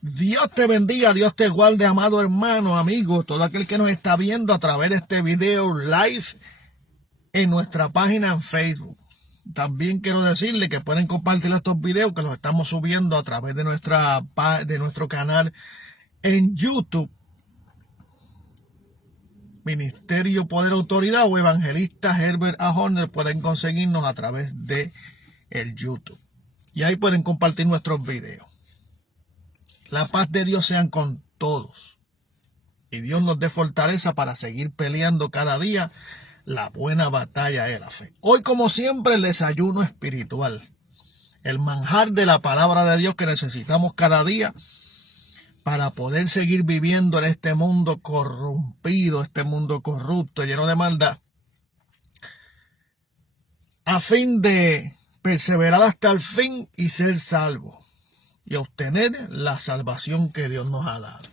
Dios te bendiga, Dios te guarde, amado hermano, amigo, todo aquel que nos está viendo a través de este video live en nuestra página en Facebook. También quiero decirle que pueden compartir estos videos que los estamos subiendo a través de nuestro canal en YouTube. Ministerio Poder Autoridad o Evangelista Herbert A. Horner, pueden conseguirnos a través de el YouTube. Y ahí pueden compartir nuestros videos. La paz de Dios sean con todos. Y Dios nos dé fortaleza para seguir peleando cada día la buena batalla de la fe. Hoy, como siempre, el desayuno espiritual. El manjar de la palabra de Dios que necesitamos cada día para poder seguir viviendo en este mundo corrompido, este mundo corrupto, lleno de maldad, a fin de perseverar hasta el fin y ser salvos y obtener la salvación que Dios nos ha dado.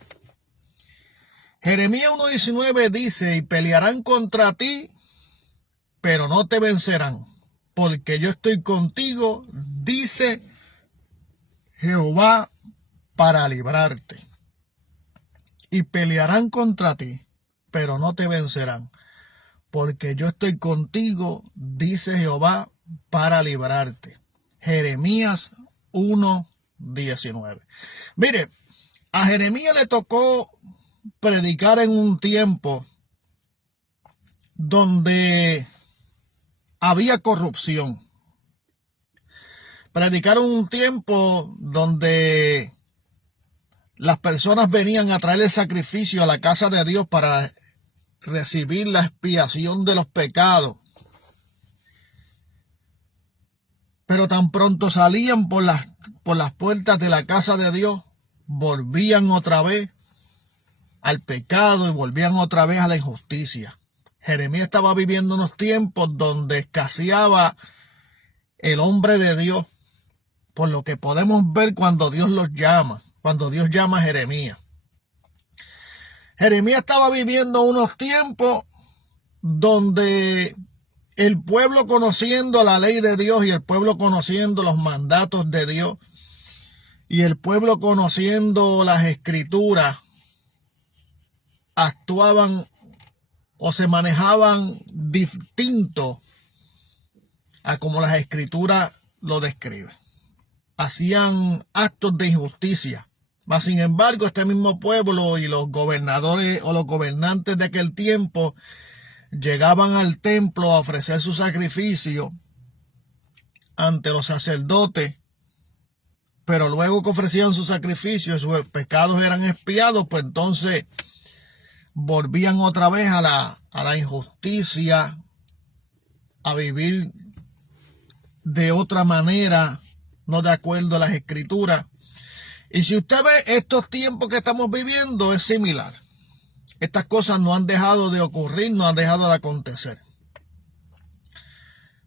Jeremías 1:19 dice: y pelearán contra ti, pero no te vencerán, porque yo estoy contigo, dice Jehová, para librarte. Y pelearán contra ti, pero no te vencerán, porque yo estoy contigo, dice Jehová, para librarte. Jeremías 1:19. Mire, a Jeremías le tocó predicar en un tiempo donde había corrupción. Predicaron un tiempo donde las personas venían a traer el sacrificio a la casa de Dios para recibir la expiación de los pecados. Pero tan pronto salían por las puertas de la casa de Dios, volvían otra vez al pecado y volvían otra vez a la injusticia. Jeremías estaba viviendo unos tiempos donde escaseaba el hombre de Dios, por lo que podemos ver cuando Dios los llama, cuando Dios llama a Jeremías. Jeremías estaba viviendo unos tiempos donde el pueblo, conociendo la ley de Dios y el pueblo conociendo los mandatos de Dios y el pueblo conociendo las escrituras, actuaban o se manejaban distinto a como las escrituras lo describen. Hacían actos de injusticia. Mas, sin embargo, este mismo pueblo y los gobernadores o los gobernantes de aquel tiempo llegaban al templo a ofrecer su sacrificio ante los sacerdotes, pero luego que ofrecían su sacrificio y sus pecados eran expiados, pues entonces volvían otra vez a la injusticia, a vivir de otra manera, no de acuerdo a las escrituras. Y si usted ve estos tiempos que estamos viviendo, es similar. Estas cosas no han dejado de ocurrir, no han dejado de acontecer.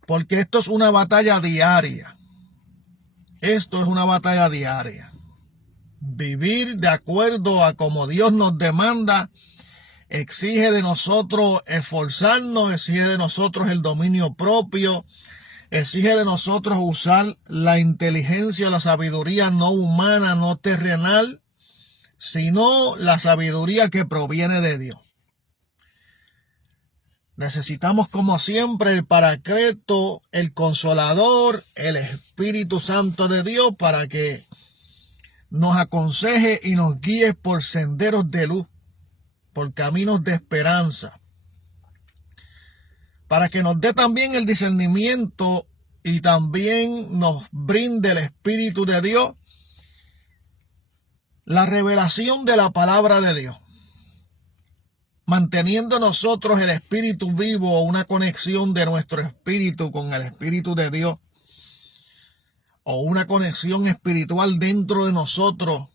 Porque esto es una batalla diaria. Esto es una batalla diaria. Vivir de acuerdo a como Dios nos demanda exige de nosotros esforzarnos, exige de nosotros el dominio propio, exige de nosotros usar la inteligencia, la sabiduría no humana, no terrenal, sino la sabiduría que proviene de Dios. Necesitamos, como siempre, el Paracleto, el Consolador, el Espíritu Santo de Dios para que nos aconseje y nos guíe por senderos de luz, por caminos de esperanza, para que nos dé también el discernimiento y también nos brinde el Espíritu de Dios la revelación de la palabra de Dios, manteniendo nosotros el espíritu vivo, una conexión de nuestro espíritu con el Espíritu de Dios, o una conexión espiritual dentro de nosotros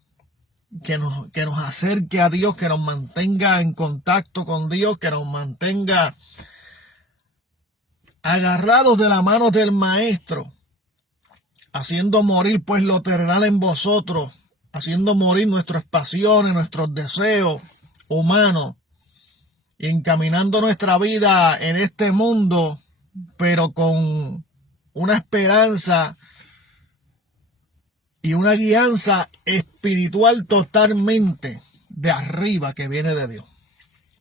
que nos acerque a Dios, que nos mantenga en contacto con Dios, que nos mantenga agarrados de la mano del Maestro, haciendo morir pues lo terrenal en vosotros, haciendo morir nuestras pasiones, nuestros deseos humanos, y encaminando nuestra vida en este mundo, pero con una esperanza y una guianza espiritual totalmente de arriba que viene de Dios.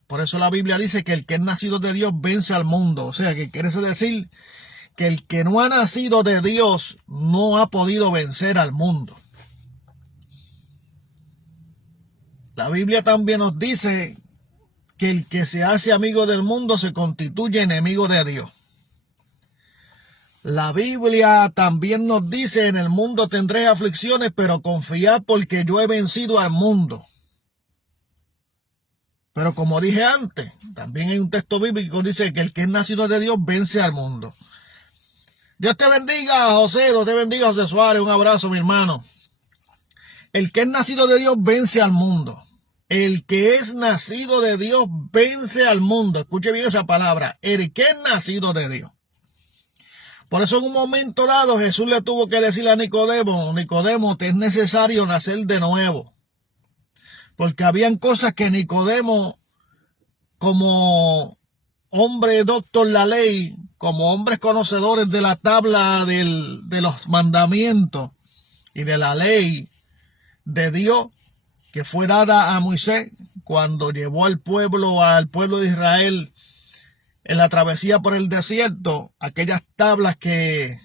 Por eso la Biblia dice que el que es nacido de Dios vence al mundo. O sea, que quiere decir que el que no ha nacido de Dios no ha podido vencer al mundo. La Biblia también nos dice que el que se hace amigo del mundo se constituye enemigo de Dios. La Biblia también nos dice: en el mundo tendréis aflicciones, pero confiad porque yo he vencido al mundo. Pero como dije antes, también hay un texto bíblico que dice que el que es nacido de Dios vence al mundo. Dios te bendiga, José. Dios te bendiga, José Suárez. Un abrazo, mi hermano. El que es nacido de Dios vence al mundo. El que es nacido de Dios vence al mundo. Escuche bien esa palabra. El que es nacido de Dios. Por eso en un momento dado Jesús le tuvo que decir a Nicodemo: Nicodemo, te es necesario nacer de nuevo. Porque habían cosas que Nicodemo, como hombre doctor en la ley, como hombres conocedores de la tabla de los mandamientos y de la ley de Dios que fue dada a Moisés cuando llevó al pueblo de Israel en la travesía por el desierto, aquellas tablas que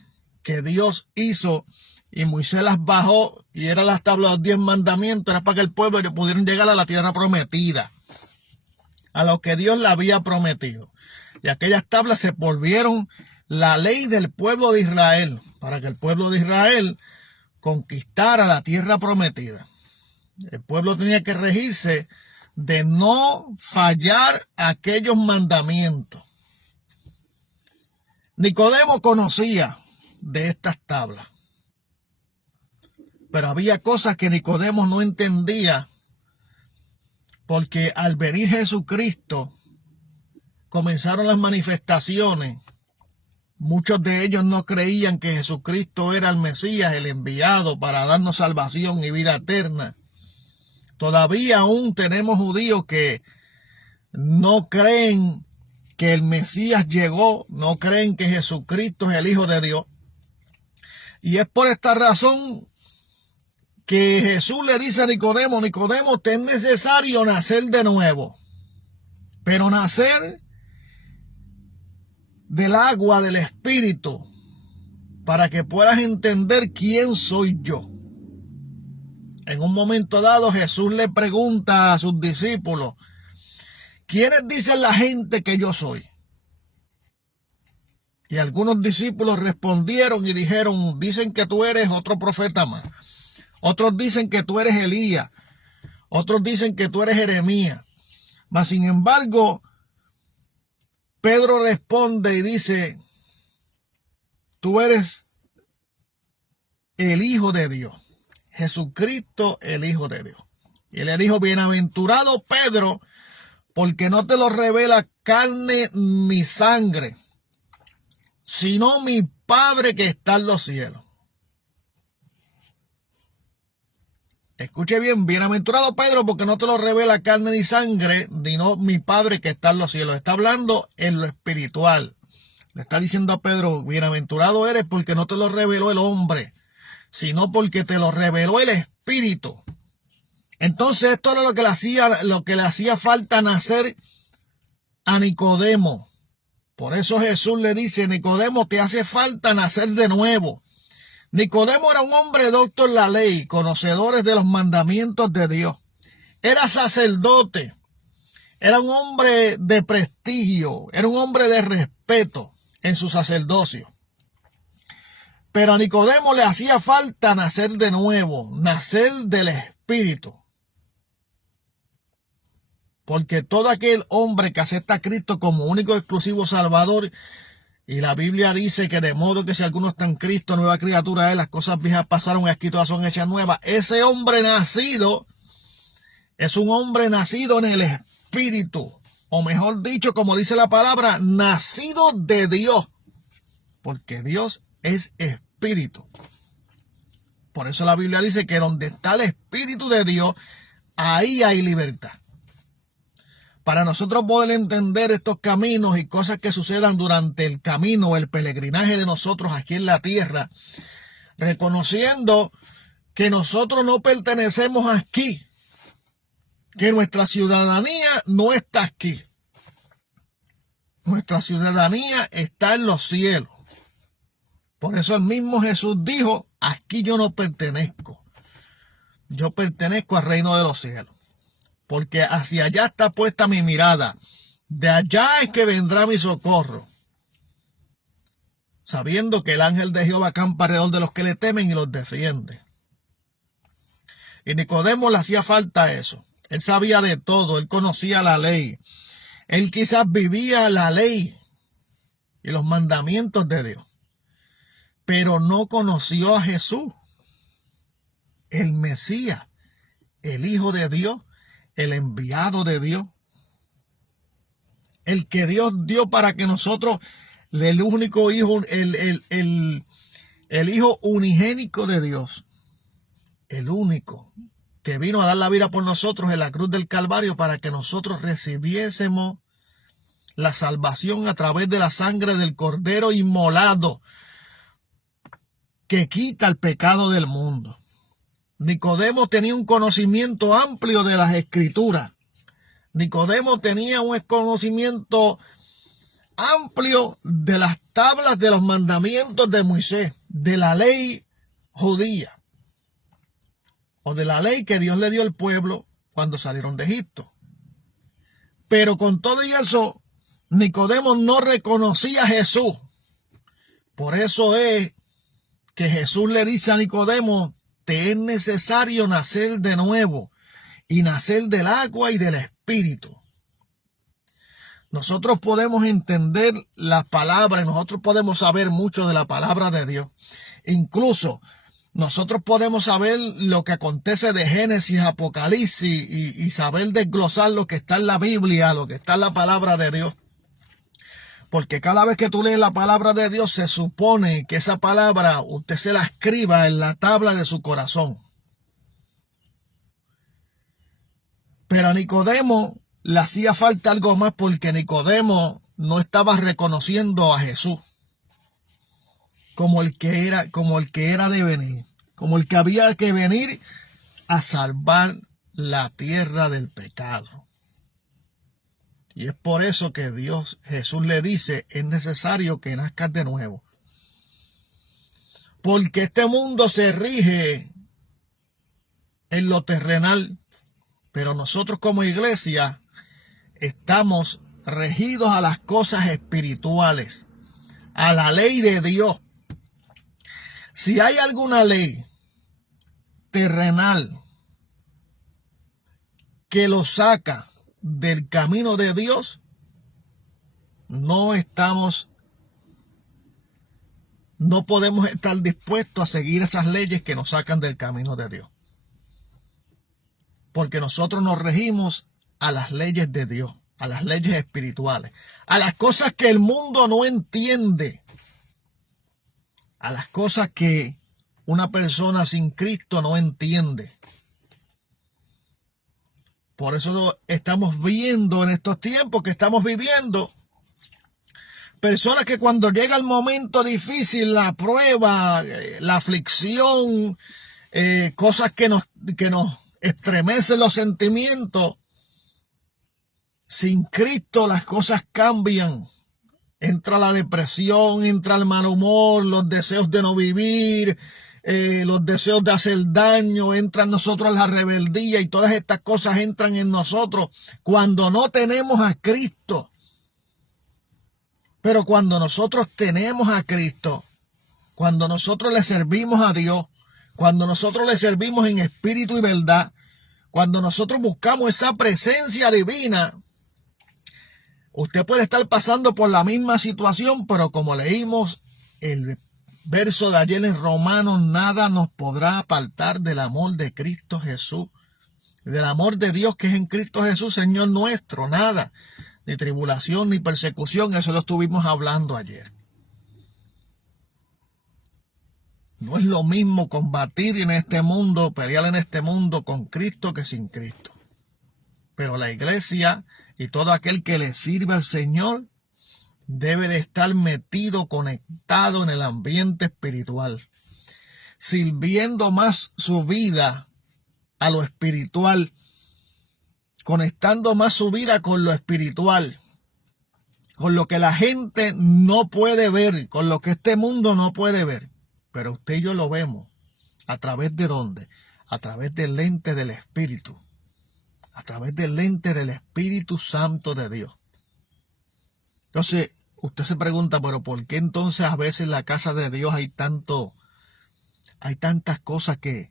Dios hizo y Moisés las bajó, y eran las tablas de los 10 mandamientos, era para que el pueblo pudieran llegar a la tierra prometida, a lo que Dios le había prometido. Y aquellas tablas se volvieron la ley del pueblo de Israel, para que el pueblo de Israel conquistara la tierra prometida. El pueblo tenía que regirse de no fallar aquellos mandamientos. Nicodemo conocía de estas tablas, pero había cosas que Nicodemo no entendía, porque al venir Jesucristo comenzaron las manifestaciones. Muchos de ellos no creían que Jesucristo era el Mesías, el enviado para darnos salvación y vida eterna. Todavía aún tenemos judíos que no creen que el Mesías llegó, no creen que Jesucristo es el Hijo de Dios. Y es por esta razón que Jesús le dice a Nicodemo: Nicodemo, te es necesario nacer de nuevo, pero nacer del agua del Espíritu, para que puedas entender quién soy yo. En un momento dado Jesús le pregunta a sus discípulos: ¿quiénes dicen la gente que yo soy? Y algunos discípulos respondieron y dijeron: dicen que tú eres otro profeta más. Otros dicen que tú eres Elías. Otros dicen que tú eres Jeremías. Mas sin embargo, Pedro responde y dice: tú eres el Hijo de Dios. Jesucristo, el Hijo de Dios. Y él le dijo: bienaventurado Pedro, porque no te lo revela carne ni sangre, sino mi Padre que está en los cielos. Escuche bien: bienaventurado Pedro, porque no te lo revela carne ni sangre, sino mi Padre que está en los cielos. Está hablando en lo espiritual. Le está diciendo a Pedro: bienaventurado eres porque no te lo reveló el hombre, sino porque te lo reveló el Espíritu. Entonces esto era lo que le hacía falta nacer a Nicodemo. Por eso Jesús le dice: Nicodemo, te hace falta nacer de nuevo. Nicodemo era un hombre docto en la ley, conocedores de los mandamientos de Dios. Era sacerdote, era un hombre de prestigio, era un hombre de respeto en su sacerdocio. Pero a Nicodemo le hacía falta nacer de nuevo, nacer del Espíritu. Porque todo aquel hombre que acepta a Cristo como único y exclusivo Salvador, y la Biblia dice que de modo que si alguno está en Cristo, nueva criatura es, las cosas viejas pasaron y aquí todas son hechas nuevas. Ese hombre nacido es un hombre nacido en el Espíritu, o mejor dicho, como dice la palabra, nacido de Dios, porque Dios es Espíritu. Por eso la Biblia dice que donde está el Espíritu de Dios, ahí hay libertad. Para nosotros poder entender estos caminos y cosas que sucedan durante el camino o el peregrinaje de nosotros aquí en la tierra, reconociendo que nosotros no pertenecemos aquí, que nuestra ciudadanía no está aquí. Nuestra ciudadanía está en los cielos. Por eso el mismo Jesús dijo, aquí yo no pertenezco. Yo pertenezco al reino de los cielos. Porque hacia allá está puesta mi mirada. De allá es que vendrá mi socorro. Sabiendo que el ángel de Jehová campa alrededor de los que le temen y los defiende. Y Nicodemo le hacía falta eso. Él sabía de todo, él conocía la ley. Él quizás vivía la ley y los mandamientos de Dios. Pero no conoció a Jesús, el Mesías, el Hijo de Dios, el enviado de Dios. El que Dios dio para que nosotros, el único hijo, el Hijo unigénico de Dios, el único que vino a dar la vida por nosotros en la cruz del Calvario para que nosotros recibiésemos la salvación a través de la sangre del Cordero inmolado que quita el pecado del mundo. Nicodemo tenía un conocimiento amplio de las Escrituras. Nicodemo tenía un conocimiento amplio de las tablas de los mandamientos de Moisés, de la ley judía, o de la ley que Dios le dio al pueblo cuando salieron de Egipto. Pero con todo y eso, Nicodemo no reconocía a Jesús. Por eso es que Jesús le dice a Nicodemo, te es necesario nacer de nuevo y nacer del agua y del Espíritu. Nosotros podemos entender las palabras, nosotros podemos saber mucho de la palabra de Dios. Incluso nosotros podemos saber lo que acontece de Génesis, Apocalipsis y saber desglosar lo que está en la Biblia, lo que está en la palabra de Dios. Porque cada vez que tú lees la palabra de Dios, se supone que esa palabra usted se la escriba en la tabla de su corazón. Pero a Nicodemo le hacía falta algo más porque Nicodemo no estaba reconociendo a Jesús como el que era de venir, como el que había que venir a salvar la tierra del pecado. Y es por eso que Jesús le dice, es necesario que nazcas de nuevo. Porque este mundo se rige en lo terrenal, pero nosotros como iglesia estamos regidos a las cosas espirituales, a la ley de Dios. Si hay alguna ley terrenal que lo saca del camino de Dios, no podemos estar dispuestos a seguir esas leyes que nos sacan del camino de Dios. Porque nosotros nos regimos a las leyes de Dios, a las leyes espirituales, a las cosas que el mundo no entiende, a las cosas que una persona sin Cristo no entiende. Por eso estamos viendo en estos tiempos que estamos viviendo personas que cuando llega el momento difícil, la prueba, la aflicción, cosas que nos estremecen los sentimientos, sin Cristo las cosas cambian. Entra la depresión, entra el mal humor, los deseos de no vivir, los deseos de hacer daño, entra en nosotros la rebeldía y todas estas cosas entran en nosotros cuando no tenemos a Cristo. Pero cuando nosotros tenemos a Cristo, cuando nosotros le servimos a Dios, cuando nosotros le servimos en espíritu y verdad, cuando nosotros buscamos esa presencia divina, usted puede estar pasando por la misma situación, pero como leímos el verso de ayer en Romanos, nada nos podrá apartar del amor de Cristo Jesús, del amor de Dios que es en Cristo Jesús, Señor nuestro, nada, ni tribulación, ni persecución, eso lo estuvimos hablando ayer. No es lo mismo combatir en este mundo, pelear en este mundo con Cristo que sin Cristo. Pero la iglesia y todo aquel que le sirve al Señor debe de estar metido, conectado en el ambiente espiritual. sirviendo más su vida a lo espiritual, conectando más su vida con lo espiritual, con lo que la gente no puede ver, con lo que este mundo no puede ver. Pero usted y yo lo vemos. ¿A través de dónde? A través del lente del Espíritu. A través del lente del Espíritu Santo de Dios. Entonces, usted se pregunta, pero ¿por qué entonces a veces en la casa de Dios hay tantas cosas que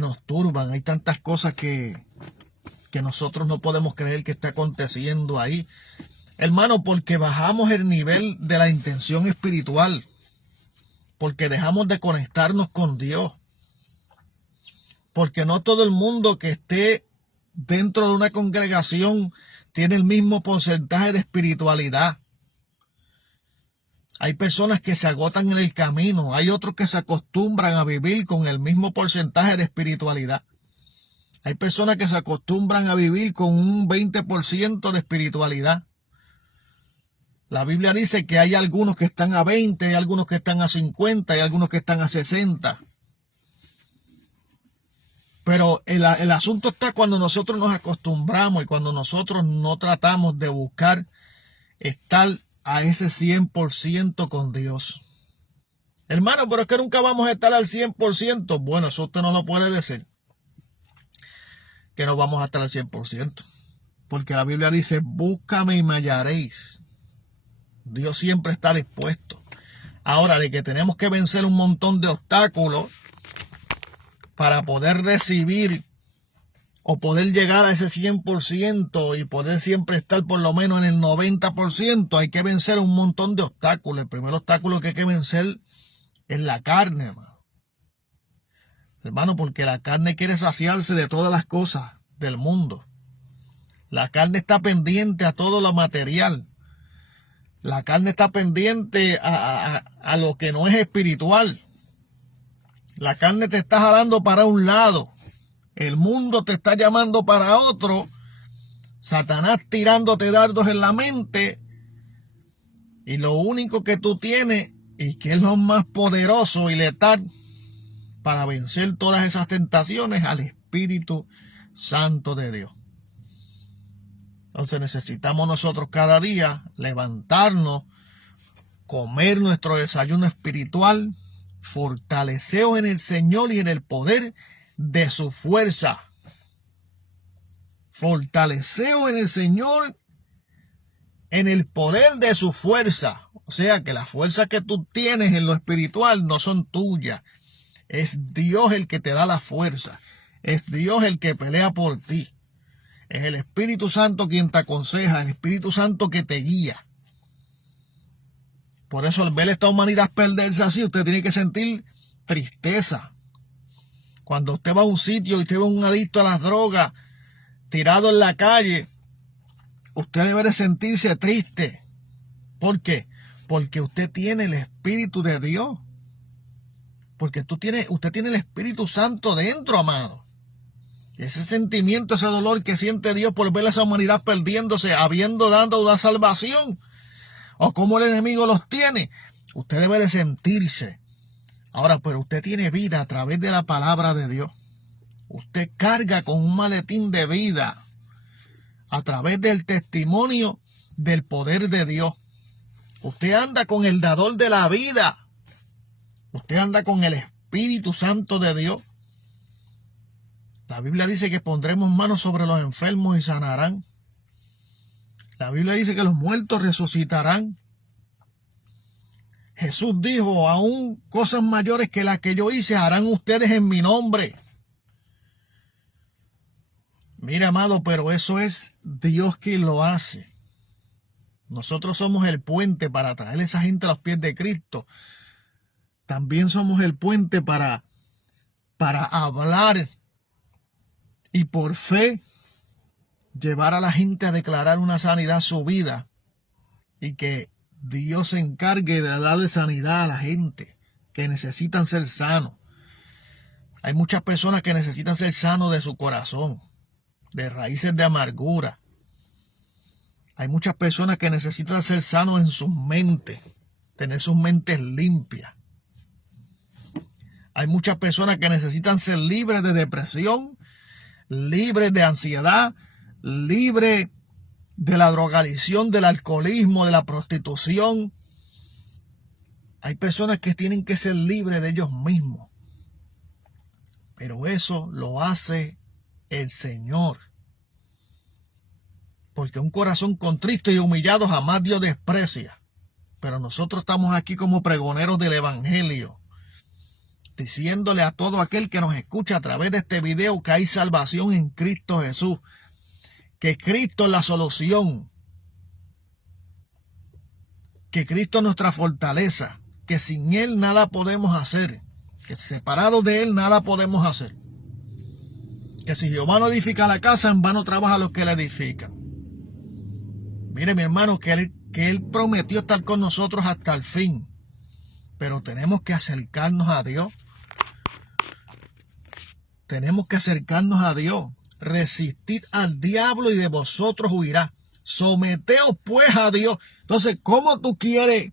nos turban, hay tantas cosas que nosotros no podemos creer que está aconteciendo ahí? Hermano, porque bajamos el nivel de la intención espiritual, porque dejamos de conectarnos con Dios, porque no todo el mundo que esté dentro de una congregación tiene el mismo porcentaje de espiritualidad. Hay personas que se agotan en el camino, hay otros que se acostumbran a vivir con el mismo porcentaje de espiritualidad. Hay personas que se acostumbran a vivir con un 20% de espiritualidad. La Biblia dice que hay algunos que están a 20, hay algunos que están a 50, hay algunos que están a 60. Pero el asunto está cuando nosotros nos acostumbramos y cuando nosotros no tratamos de buscar estar a ese 100% con Dios. Hermano, pero es que nunca vamos a estar al 100%. Bueno, eso usted no lo puede decir, que no vamos a estar al 100%. Porque la Biblia dice, búscame y me hallaréis. Dios siempre está dispuesto. Ahora, de que tenemos que vencer un montón de obstáculos para poder recibir o poder llegar a ese 100% y poder siempre estar por lo menos en el 90%, hay que vencer un montón de obstáculos. El primer obstáculo que hay que vencer es la carne, hermano, porque la carne quiere saciarse de todas las cosas del mundo. La carne está pendiente a todo lo material. La carne está pendiente a lo que no es espiritual. La carne te está jalando para un lado. El mundo te está llamando para otro. Satanás tirándote dardos en la mente. Y lo único que tú tienes, y que es lo más poderoso y letal para vencer todas esas tentaciones, al Espíritu Santo de Dios. Entonces necesitamos nosotros cada día levantarnos, comer nuestro desayuno espiritual, fortaleceos en el Señor y en el poder de su fuerza. Fortaleceos en el Señor, en el poder de su fuerza. O sea que las fuerzas que tú tienes en lo espiritual no son tuyas. Es Dios el que te da la fuerza. Es Dios el que pelea por ti. Es el Espíritu Santo quien te aconseja, el Espíritu Santo que te guía. Por eso al ver esta humanidad perderse así, usted tiene que sentir tristeza. Cuando usted va a un sitio y usted ve a un adicto a las drogas tirado en la calle, usted debe de sentirse triste. ¿Por qué? Porque usted tiene el Espíritu de Dios. Porque usted tiene el Espíritu Santo dentro, amado. Ese sentimiento, ese dolor que siente Dios por ver a esa humanidad perdiéndose, habiendo dado una salvación, o como el enemigo los tiene, usted debe de sentirse. Ahora, pero usted tiene vida a través de la palabra de Dios. Usted carga con un maletín de vida a través del testimonio del poder de Dios. Usted anda con el dador de la vida. Usted anda con el Espíritu Santo de Dios. La Biblia dice que pondremos manos sobre los enfermos y sanarán. La Biblia dice que los muertos resucitarán. Jesús dijo, aún cosas mayores que las que yo hice harán ustedes en mi nombre. Mira, amado, pero eso es Dios quien lo hace. Nosotros somos el puente para traer a esa gente a los pies de Cristo. También somos el puente para hablar y por fe llevar a la gente a declarar una sanidad a su vida y que Dios se encargue de darle sanidad a la gente que necesitan ser sanos. Hay muchas personas que necesitan ser sanos de su corazón, de raíces de amargura. Hay muchas personas que necesitan ser sanos en sus mentes, tener sus mentes limpias. Hay muchas personas que necesitan ser libres de depresión, libres de ansiedad, libres de la drogadicción, del alcoholismo, de la prostitución. Hay personas que tienen que ser libres de ellos mismos. Pero eso lo hace el Señor. Porque un corazón contrito y humillado jamás Dios desprecia. Pero nosotros estamos aquí como pregoneros del Evangelio, diciéndole a todo aquel que nos escucha a través de este video que hay salvación en Cristo Jesús, que Cristo es la solución, que Cristo es nuestra fortaleza, que sin Él nada podemos hacer, que separados de Él nada podemos hacer, que si Jehová no edifica la casa, en vano trabaja los que la edifican. Mire, mi hermano, que Él prometió estar con nosotros hasta el fin, pero tenemos que acercarnos a Dios. Tenemos que acercarnos a Dios. Resistid al diablo y de vosotros huirá. Someteos pues a Dios. Entonces, ¿cómo tú quieres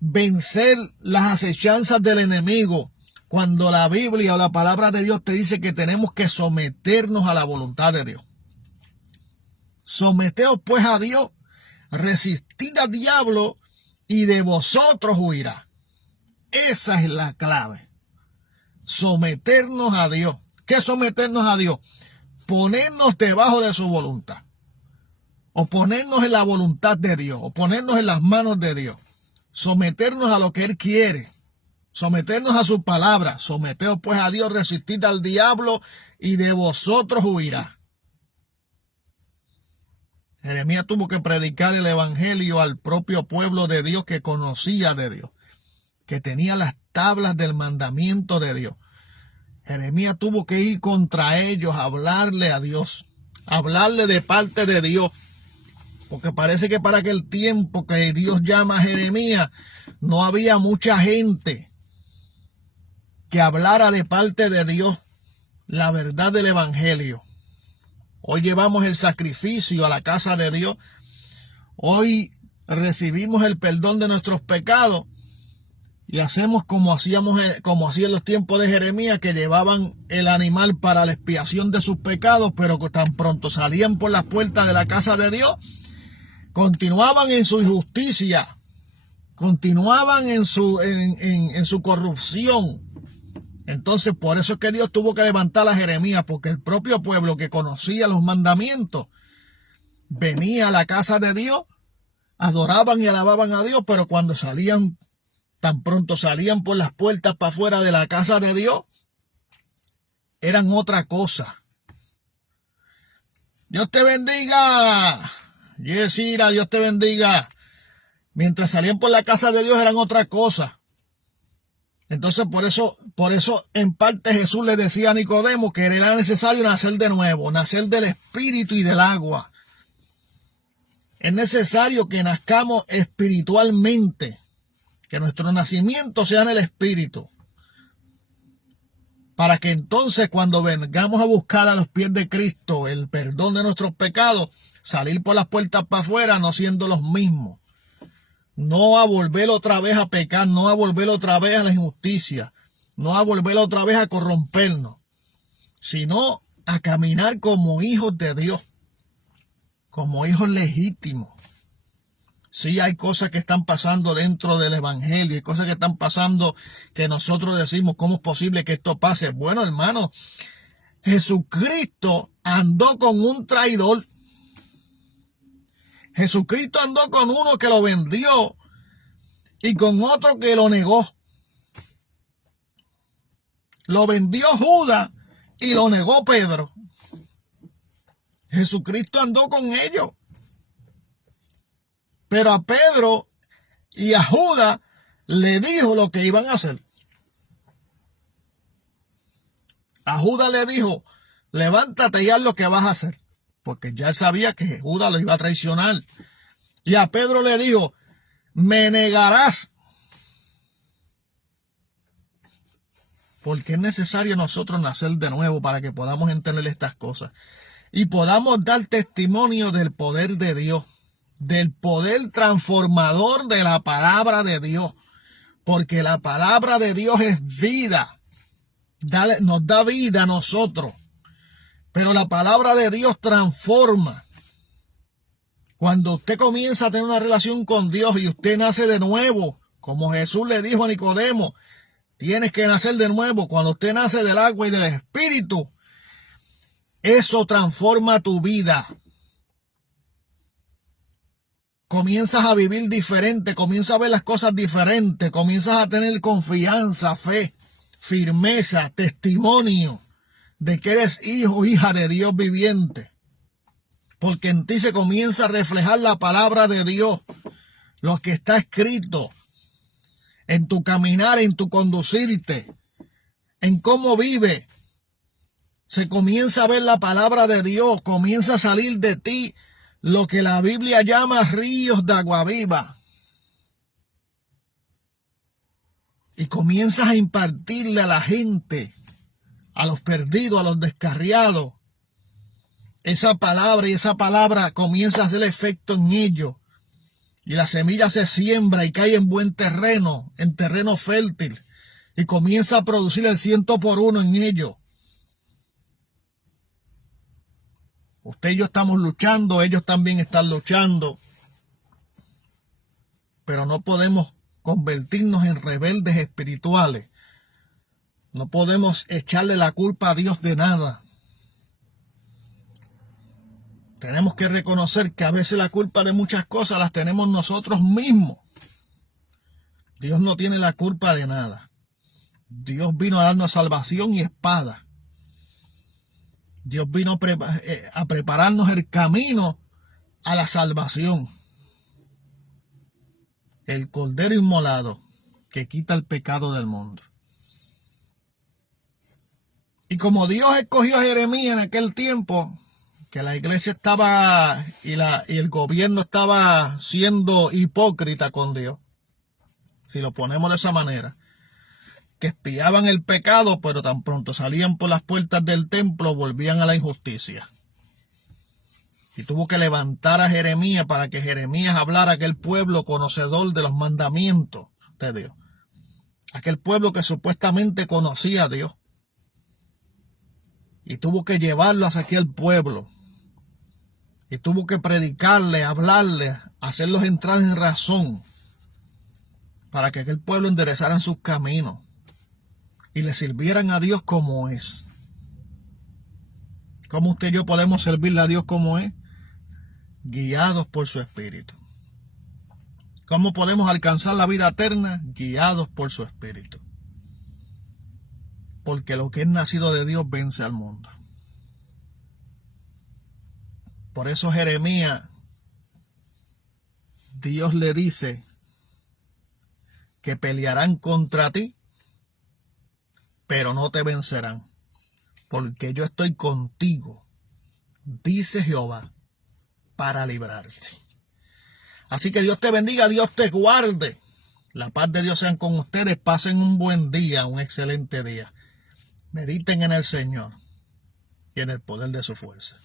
vencer las acechanzas del enemigo cuando la Biblia o la palabra de Dios te dice que tenemos que someternos a la voluntad de Dios? Someteos pues a Dios, resistid al diablo y de vosotros huirá. Esa es la clave. Someternos a Dios. ¿Qué es someternos a Dios? Ponernos debajo de su voluntad. O ponernos en la voluntad de Dios. O ponernos en las manos de Dios. Someternos a lo que Él quiere. Someternos a su palabra. Someteos pues a Dios, resistid al diablo y de vosotros huirá. Jeremías tuvo que predicar el evangelio al propio pueblo de Dios que conocía de Dios, que tenía las tablas del mandamiento de Dios. Jeremías tuvo que ir contra ellos, hablarle a Dios, hablarle de parte de Dios, porque parece que para aquel tiempo que Dios llama a Jeremías, no había mucha gente que hablara de parte de Dios la verdad del evangelio. Hoy llevamos el sacrificio a la casa de Dios. Hoy recibimos el perdón de nuestros pecados y hacemos como hacían en los tiempos de Jeremías, que llevaban el animal para la expiación de sus pecados, pero que tan pronto salían por las puertas de la casa de Dios, continuaban en su injusticia, continuaban en su corrupción. Entonces, por eso es que Dios tuvo que levantar a Jeremías, porque el propio pueblo que conocía los mandamientos venía a la casa de Dios, adoraban y alababan a Dios, pero cuando salían, tan pronto salían por las puertas para afuera de la casa de Dios, eran otra cosa. Dios te bendiga. Yesira, Dios te bendiga. Mientras salían por la casa de Dios eran otra cosa. Entonces, por eso en parte Jesús le decía a Nicodemo que era necesario nacer de nuevo, nacer del espíritu y del agua. Es necesario que nazcamos espiritualmente, que nuestro nacimiento sea en el espíritu, para que entonces cuando vengamos a buscar a los pies de Cristo el perdón de nuestros pecados, salir por las puertas para afuera no siendo los mismos. No a volver otra vez a pecar, no a volver otra vez a la injusticia, no a volver otra vez a corrompernos, sino a caminar como hijos de Dios, como hijos legítimos. Sí, hay cosas que están pasando dentro del evangelio, hay cosas que están pasando que nosotros decimos, ¿cómo es posible que esto pase? Bueno, hermano, Jesucristo andó con un traidor. Jesucristo andó con uno que lo vendió y con otro que lo negó. Lo vendió Judas y lo negó Pedro. Jesucristo andó con ellos. Pero a Pedro y a Judas le dijo lo que iban a hacer. A Judas le dijo, levántate y haz lo que vas a hacer. Porque ya él sabía que Judas lo iba a traicionar. Y a Pedro le dijo, me negarás. Porque es necesario nosotros nacer de nuevo para que podamos entender estas cosas. Y podamos dar testimonio del poder de Dios. Del poder transformador de la palabra de Dios. porque la palabra de Dios es vida. Nos da vida a nosotros. Pero la palabra de Dios transforma. Cuando usted comienza a tener una relación con Dios y usted nace de nuevo, como Jesús le dijo a Nicodemo, tienes que nacer de nuevo. Cuando usted nace del agua y del Espíritu, eso transforma tu vida. Comienzas a vivir diferente, comienzas a ver las cosas diferentes, comienzas a tener confianza, fe, firmeza, testimonio de que eres hijo o hija de Dios viviente. Porque en ti se comienza a reflejar la palabra de Dios, lo que está escrito, en tu caminar, en tu conducirte, en cómo vive. Se comienza a ver la palabra de Dios, comienza a salir de ti lo que la Biblia llama ríos de agua viva. Y comienzas a impartirle a la gente, a los perdidos, a los descarriados, esa palabra, y esa palabra comienza a hacer efecto en ellos. Y la semilla se siembra y cae en buen terreno, en terreno fértil, y comienza a producir el 100 por 1 en ellos. Usted y yo estamos luchando, ellos también están luchando, pero no podemos convertirnos en rebeldes espirituales. No podemos echarle la culpa a Dios de nada. Tenemos que reconocer que a veces la culpa de muchas cosas las tenemos nosotros mismos. Dios no tiene la culpa de nada. Dios vino a darnos salvación y espada. Dios vino a prepararnos el camino a la salvación. El Cordero inmolado que quita el pecado del mundo. Y como Dios escogió a Jeremías en aquel tiempo, que la iglesia estaba y el gobierno estaba siendo hipócrita con Dios, si lo ponemos de esa manera, que espiaban el pecado, pero tan pronto salían por las puertas del templo, volvían a la injusticia. Y tuvo que levantar a Jeremías para que Jeremías hablara a aquel pueblo conocedor de los mandamientos de Dios. Aquel pueblo que supuestamente conocía a Dios. Y tuvo que llevarlo hacia aquel pueblo. Y tuvo que predicarle, hablarle, hacerlos entrar en razón, para que aquel pueblo enderezara sus caminos y le sirvieran a Dios como es. ¿Cómo usted y yo podemos servirle a Dios como es? Guiados por su Espíritu. ¿Cómo podemos alcanzar la vida eterna? Guiados por su Espíritu. Porque lo que es nacido de Dios vence al mundo. Por eso Jeremías, Dios le dice que pelearán contra ti, pero no te vencerán, porque yo estoy contigo, dice Jehová, para librarte. Así que Dios te bendiga, Dios te guarde. La paz de Dios sea con ustedes. Pasen un buen día, un excelente día. Mediten en el Señor y en el poder de su fuerza.